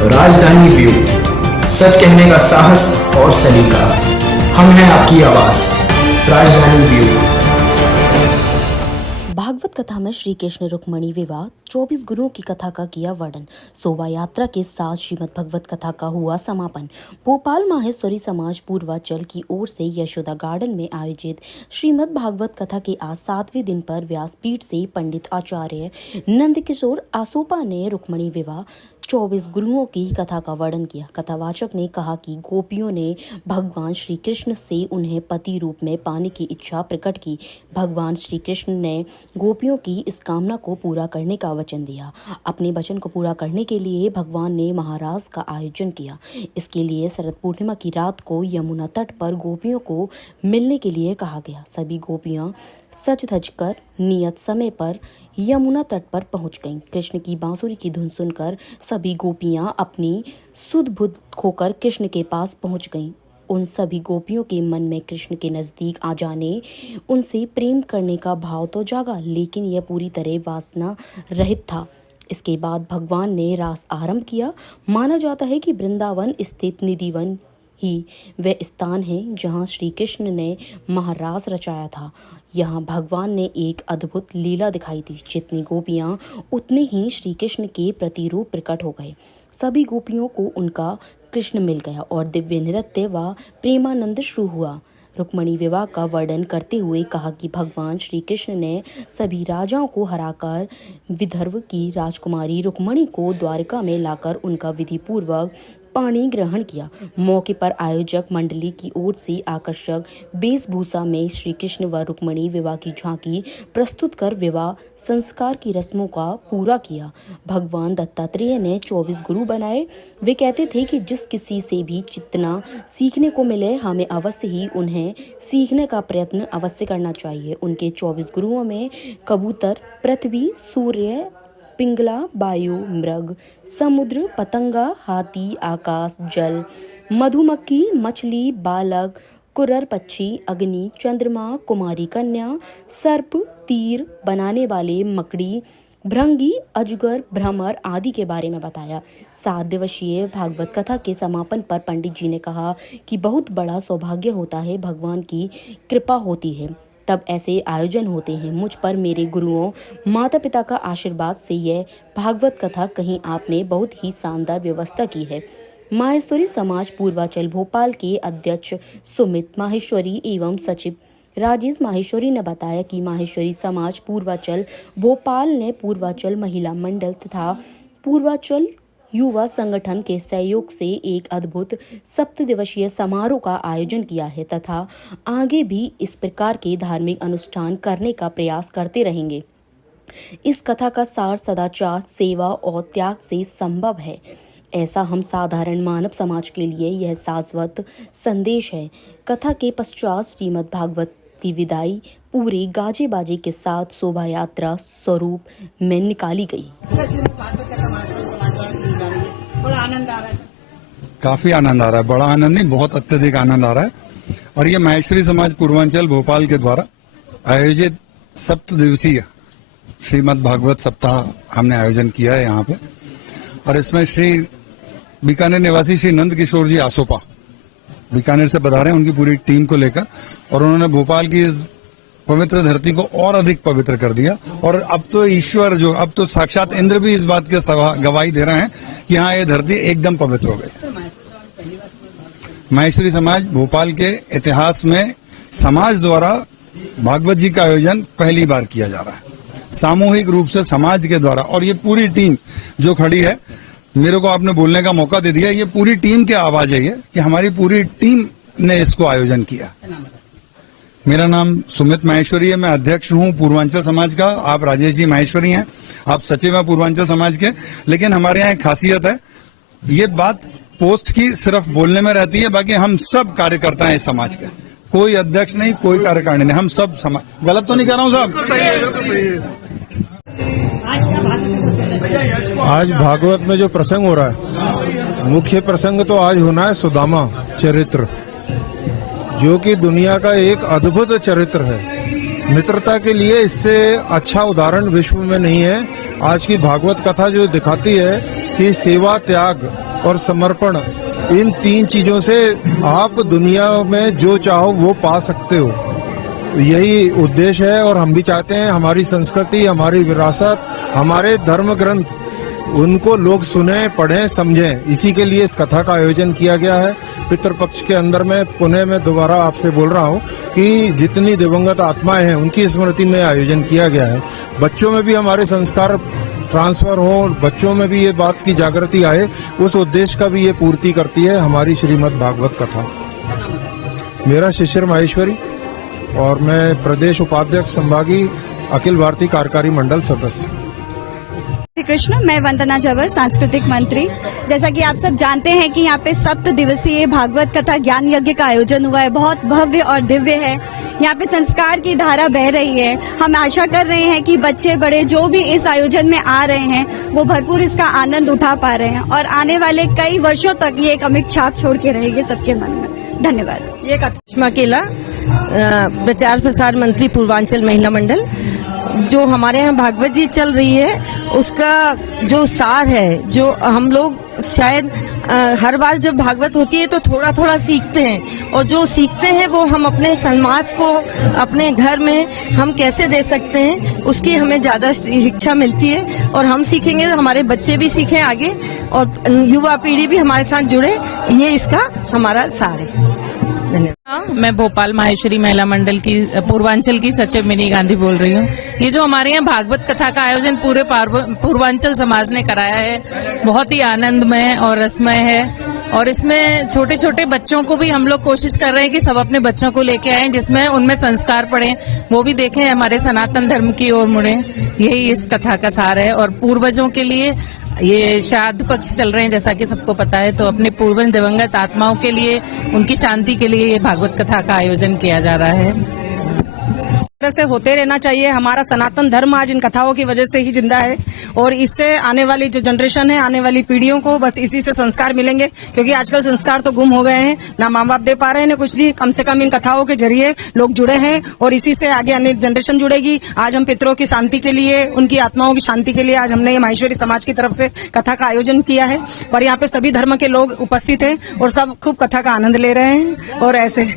राजधानी व्यू, सच कहने का साहस और सलीका। हम हैं आपकी आवाज, राजधानी व्यू। भागवत कथा में श्री कृष्ण रुक्मणी विवाह 24 गुरुओं की कथा का किया वर्णन। शोभा यात्रा के साथ श्रीमद् भागवत कथा का हुआ समापन। भोपाल माहेश्वरी समाज पूर्वांचल की ओर से यशोदा गार्डन में आयोजित श्रीमद् भागवत कथा के आज 7वें दिन पर व्यासपीठ से पंडित आचार्य नंदकिशोर आसोपा ने रुक्मणी विवाह 24 गुरुओं की कथा का वर्णन किया। कथावाचक ने कहा कि गोपियों ने भगवान श्री कृष्ण से उन्हें पति रूप में पाने की इच्छा प्रकट की। भगवान श्री कृष्ण ने गोपियों की इस कामना को पूरा करने का वचन दिया। अपने वचन को पूरा करने के लिए भगवान ने महारास का आयोजन किया। इसके लिए शरद पूर्णिमा की रात को यमुना तट पर गोपियों को मिलने के लिए कहा गया। सभी गोपियां सज धज कर नियत समय पर यमुना तट पर पहुंच गईं। कृष्ण की बांसुरी की धुन सुनकर सभी गोपियां अपनी सुध बुध खोकर कृष्ण के पास पहुंच गईं। उन सभी गोपियों के मन में कृष्ण के नजदीक आ जाने, उनसे प्रेम करने का भाव तो जागा, लेकिन यह पूरी तरह वासना रहित था। इसके बाद भगवान ने रास आरंभ किया। माना जाता है कि वृंदावन स्थित निधिवन ही वह स्थान है जहां श्री कृष्ण ने महारास रचाया था। यहाँ भगवान ने एक अद्भुत लीला दिखाई दी। जितनी गोपियां उतने ही श्री कृष्ण के प्रतिरूप प्रकट हो गए। सभी गोपियों को उनका कृष्ण मिल गया और दिव्य नृत्य व प्रेमानंद शुरू हुआ। रुक्मणी विवाह का वर्णन करते हुए कहा कि भगवान श्री कृष्ण ने सभी राजाओं को हराकर विदर्भ की राजकुमारी रुक्मणी को द्वारका में लाकर उनका विधि पूर्वक पाणी ग्रहण किया। मौके पर आयोजक मंडली की ओर से आकर्षक वेशभूषा में श्री कृष्ण व रुक्मणी विवाह की झांकी प्रस्तुत कर विवाह संस्कार की रस्मों का पूरा किया। भगवान दत्तात्रेय ने 24 गुरु बनाए। वे कहते थे कि जिस किसी से भी जितना सीखने को मिले, हमें अवश्य ही उन्हें सीखने का प्रयत्न अवश्य करना चाहिए। उनके 24 गुरुओं में कबूतर, पृथ्वी, सूर्य, पिंगला, वायु, मृग, समुद्र, पतंगा, हाथी, आकाश, जल, मधुमक्खी, मछली, बालक, कुरर पक्षी, अग्नि, चंद्रमा, कुमारी कन्या, सर्प, तीर बनाने वाले, मकड़ी, भृंगी, अजगर, भ्रमर आदि के बारे में बताया। 7 दिवसीय भागवत कथा के समापन पर पंडित जी ने कहा कि बहुत बड़ा सौभाग्य होता है, भगवान की कृपा होती है तब ऐसे आयोजन होते हैं। मुझ पर मेरे गुरुओं, माता पिता का आशीर्वाद से यह भागवत कथा कहीं आपने बहुत ही शानदार व्यवस्था की है। माहेश्वरी समाज पूर्वांचल भोपाल के अध्यक्ष सुमित माहेश्वरी एवं सचिव राजेश माहेश्वरी ने बताया कि माहेश्वरी समाज पूर्वांचल भोपाल ने पूर्वांचल महिला मंडल तथा पूर्वांचल युवा संगठन के सहयोग से एक अद्भुत 7 दिवसीय समारोह का आयोजन किया है तथा आगे भी इस प्रकार के धार्मिक अनुष्ठान करने का प्रयास करते रहेंगे। इस कथा का सार सदाचार, सेवा और त्याग से संभव है। ऐसा हम साधारण मानव समाज के लिए यह शाश्वत संदेश है। कथा के पश्चात श्रीमद् भागवत की विदाई पूरे गाजे बाजे के साथ शोभा यात्रा स्वरूप में निकाली गई। काफी आनंद आ रहा है, बड़ा आनंद नहीं, बहुत अत्यधिक आनंद आ रहा है। और ये माहेश्वरी समाज पूर्वांचल भोपाल के द्वारा आयोजित 7 दिवसीय श्रीमद् भागवत सप्ताह हमने आयोजन किया है यहाँ पे। और इसमें श्री बीकानेर निवासी श्री नंद किशोर जी आसोपा बीकानेर से पधारे, उनकी पूरी टीम को लेकर, और उन्होंने भोपाल की इस पवित्र धरती को और अधिक पवित्र कर दिया। और अब तो ईश्वर अब तो साक्षात इंद्र भी इस बात के गवाही दे रहे हैं कि हाँ, ये धरती एकदम पवित्र हो गई। माहेश्वरी समाज भोपाल के इतिहास में समाज द्वारा भागवत जी का आयोजन पहली बार किया जा रहा है, सामूहिक रूप से समाज के द्वारा। और ये पूरी टीम जो खड़ी है, मेरे को आपने बोलने का मौका दे दिया, ये पूरी टीम की आवाज है ये कि हमारी पूरी टीम ने इसको आयोजन किया। मेरा नाम सुमित माहेश्वरी है, मैं अध्यक्ष हूँ पूर्वांचल समाज का। आप राजेश जी माहेश्वरी हैं, आप सचिव हैं पूर्वांचल समाज के। लेकिन हमारे यहाँ एक खासियत है, ये बात पोस्ट की सिर्फ बोलने में रहती है, बाकी हम सब कार्यकर्ता हैं इस समाज के। कोई अध्यक्ष नहीं, कोई कार्यकारिणी नहीं, हम सब समाज। गलत तो नहीं कर रहा हूँ साहब? आज भागवत में जो प्रसंग हो रहा है, मुख्य प्रसंग तो आज होना है सुदामा चरित्र, जो कि दुनिया का एक अद्भुत चरित्र है। मित्रता के लिए इससे अच्छा उदाहरण विश्व में नहीं है। आज की भागवत कथा जो दिखाती है कि सेवा, त्याग और समर्पण, इन 3 चीजों से आप दुनिया में जो चाहो वो पा सकते हो। यही उद्देश्य है और हम भी चाहते हैं हमारी संस्कृति, हमारी विरासत, हमारे धर्म ग्रंथ, उनको लोग सुने, पढ़ें, समझें। इसी के लिए इस कथा का आयोजन किया गया है। पितृपक्ष के अंदर में पुनः मैं दोबारा आपसे बोल रहा हूँ कि जितनी दिवंगत आत्माएं हैं उनकी स्मृति में आयोजन किया गया है। बच्चों में भी हमारे संस्कार ट्रांसफर हो, बच्चों में भी ये बात की जागृति आए, उस उद्देश्य का भी ये पूर्ति करती है हमारी श्रीमद् भागवत कथा। मेरा शिशिर माहेश्वरी और मैं प्रदेश उपाध्यक्ष संभागी अखिल भारतीय कार्यकारी मंडल सदस्य। श्री कृष्ण, मैं वंदना जवर, सांस्कृतिक मंत्री। जैसा कि आप सब जानते हैं कि यहाँ पे 7 दिवसीय भागवत कथा ज्ञान यज्ञ का आयोजन हुआ है। बहुत भव्य और दिव्य है। यहाँ पे संस्कार की धारा बह रही है। हम आशा कर रहे हैं कि बच्चे बड़े जो भी इस आयोजन में आ रहे हैं वो भरपूर इसका आनंद उठा पा रहे हैं और आने वाले कई वर्षों तक ये एक अमिट छाप छोड़ के रहेगी सबके मन में। धन्यवाद। ये सुषमा केला, प्रचार प्रसार मंत्री, पूर्वांचल महिला मंडल। जो हमारे यहाँ भागवत जी चल रही है उसका जो सार है, जो हम लोग शायद हर बार जब भागवत होती है तो थोड़ा थोड़ा सीखते हैं, और जो सीखते हैं वो हम अपने समाज को, अपने घर में हम कैसे दे सकते हैं, उसकी हमें ज्यादा शिक्षा मिलती है। और हम सीखेंगे तो हमारे बच्चे भी सीखें आगे और युवा पीढ़ी भी हमारे साथ जुड़े, ये इसका हमारा सार है। धन्यवाद। मैं भोपाल माहेश्वरी महिला मंडल की पूर्वांचल की सचिव मिनी गांधी बोल रही हूँ। ये जो हमारे यहाँ भागवत कथा का आयोजन पूरे पूर्वांचल समाज ने कराया है, बहुत ही आनंदमय और रसमय है। और इसमें छोटे छोटे बच्चों को भी हम लोग कोशिश कर रहे हैं कि सब अपने बच्चों को लेके आएं, जिसमें उनमें संस्कार पड़े, वो भी देखें, हमारे सनातन धर्म की ओर मुड़े। यही इस कथा का सार है। और पूर्वजों के लिए ये श्राद्ध पक्ष चल रहे हैं, जैसा कि सबको पता है, तो अपने पूर्वज दिवंगत आत्माओं के लिए, उनकी शांति के लिए ये भागवत कथा का आयोजन किया जा रहा है। से होते रहना चाहिए। हमारा सनातन धर्म आज इन कथाओं की वजह से ही जिंदा है और इससे आने वाली जो जनरेशन है, आने वाली पीढ़ियों को बस इसी से संस्कार मिलेंगे, क्योंकि आजकल संस्कार तो गुम हो गए हैं, ना माँ बाप दे पा रहे हैं, ना कुछ भी। कम से कम इन कथाओं के जरिए लोग जुड़े हैं और इसी से आगे आने जनरेशन जुड़ेगी। आज हम पितरों की शांति के लिए, उनकी आत्माओं की शांति के लिए आज हमने ये माहेश्वरी समाज की तरफ से कथा का आयोजन किया है और यहाँ पे सभी धर्म के लोग उपस्थित हैं और सब खूब कथा का आनंद ले रहे हैं और ऐसे